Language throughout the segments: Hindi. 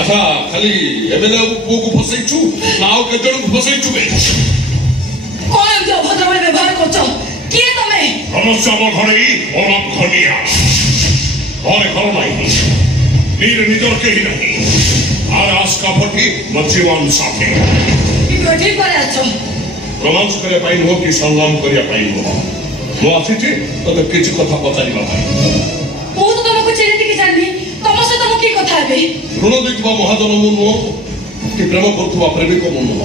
अच्छा खाली एमएलए को फसैछु नाउ के जण को फसैछु बे कोन जो भद्रवाणी व्यवहार करछो के तमे समस्या मो घरे और आप खनिया और घर नहीं नीर निजर के ही नहीं और आस का फटी मजीवन साथे इको ठीक करे आछो रोमांस करे पाइन हो कि संग्राम करिया पाइन हो मो आछिछि तो किछ कथा पचारिबा भाई मु तो तुमको चिरति के जाननी तम से तुम की कथा हेबे ऋण देखिबा महाजन मुनो कि प्रेम करथुवा प्रेमिक मुनो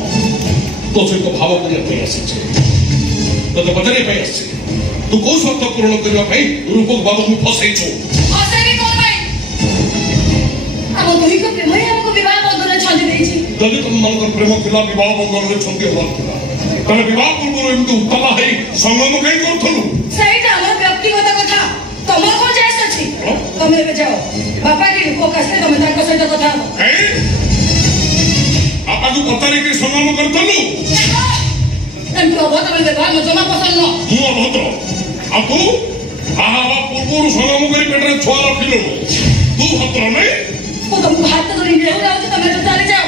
तो से तो भाव करिया पे आछिछि तो पचारे पे आछिछि तू को शर्त पूर्ण करिया भाई रूपक बाबू मु फसैछु फसैबे कोन भाई हम दोही को प्रेम है हमको विवाह बंधन छंदी देछि जदि तुम मन प्रेम थिला विवाह बंधन रे छंदी होला थिला तने विवाह पूर्व एमती उतला है संगम कहीं करथलु सहीटा हमर व्यक्तिगत कथा तमर को जायस अछि तमे बे जाओ बापा की को कष्टे तमे ताको सहित कथा ए आपा को पतारी के संगम करथलु एमती अभद्र व्यवहार म जमा पसंद न मु अभद्र आपु आहा पूर्व संगम करी पेटरे छुआ रखिलो तू भद्र नै को तुम हाथ धरि नेउ जाउ तमे तो चले जाओ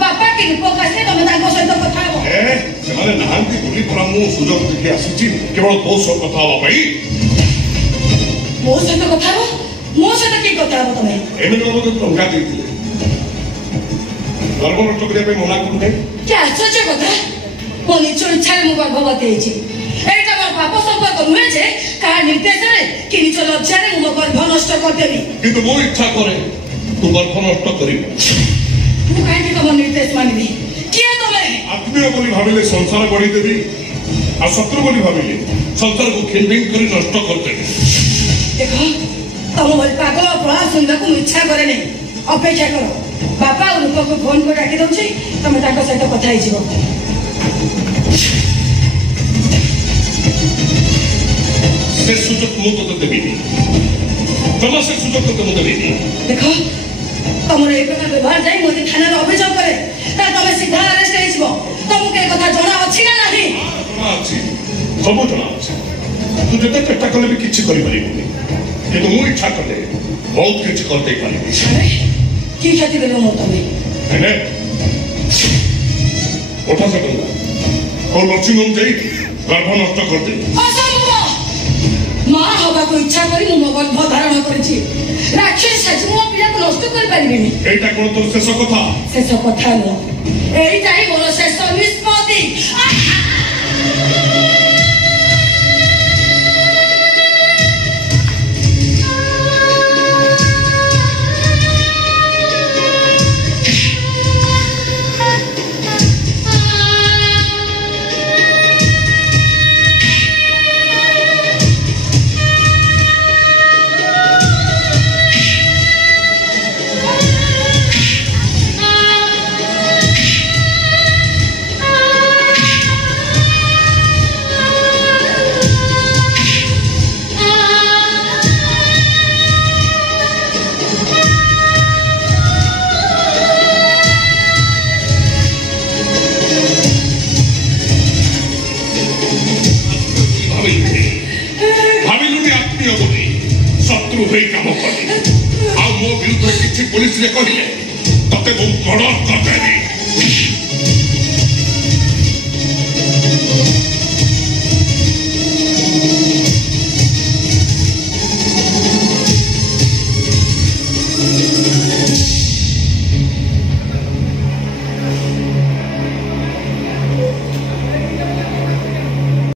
बापा की को कष्टे तमे ताको सहित कथा ए सेमाने नांती गुली पर मु सुजोग देखि आसीछि केवल तो सब कथा हवा भाई मो सहित कथा हो मो सहित की कथा हो तमे एमे लोग तो टंका देथिले गर्भ नष्ट करिया पे मना करू नै क्या सच कथा मो निज इच्छा मु गर्भवती हेछि एटा मोर पाप संपर्क नुहे जे का निर्देश रे कि निज लज्जा रे मो गर्भ नष्ट कर देबी किंतु मो इच्छा करे तू गर्भ नष्ट करिबो तू काहे कि तुम निर्देश मानिबी के तमे आत्मीय बोली भाबिले संसार गढ़ी देबी आ शत्रु बोली भाबिले संसार को खिलबिंग करी नष्ट कर देबी देखो तुम बोल पागल प्रहार सुनने को इच्छा करे नहीं अपेक्षा करो बापा और रूपा को फोन को डाकी दउछि तमे ताको सहित कथा हि जीवो से सुजोग मु तो देबी तमा से सुजोग तो मु देबी देखो तमरे एक प्रकार व्यवहार जाई मोदी थाना रे अभियोग करे ता तमे सीधा अरेस्ट हि जीवो तुमको ए कथा जणा अछि ना नाही जणा अछि सब जणा अछि तू जते चेष्टा करले भी किछि करि परिबोनी किंतु मु इच्छा करले बहुत किछि करते पारिबी की खेती बेलो मो तमे हेने उठा सकंदा और लक्ष्मी जाई गर्भ नष्ट कर दे असंभव मां होगा को इच्छा करी मो गर्भ धारण करिछि राक्षस सच मो पिला को नष्ट कर पारिबेनी एटा कोन तो शेष कथा न एटा ही मोर शेष निष्पत्ति शत्रु हो काम कर मो विरुद्ध किसी पुलिस ने कहले तते बहुत मर्डर कर देबी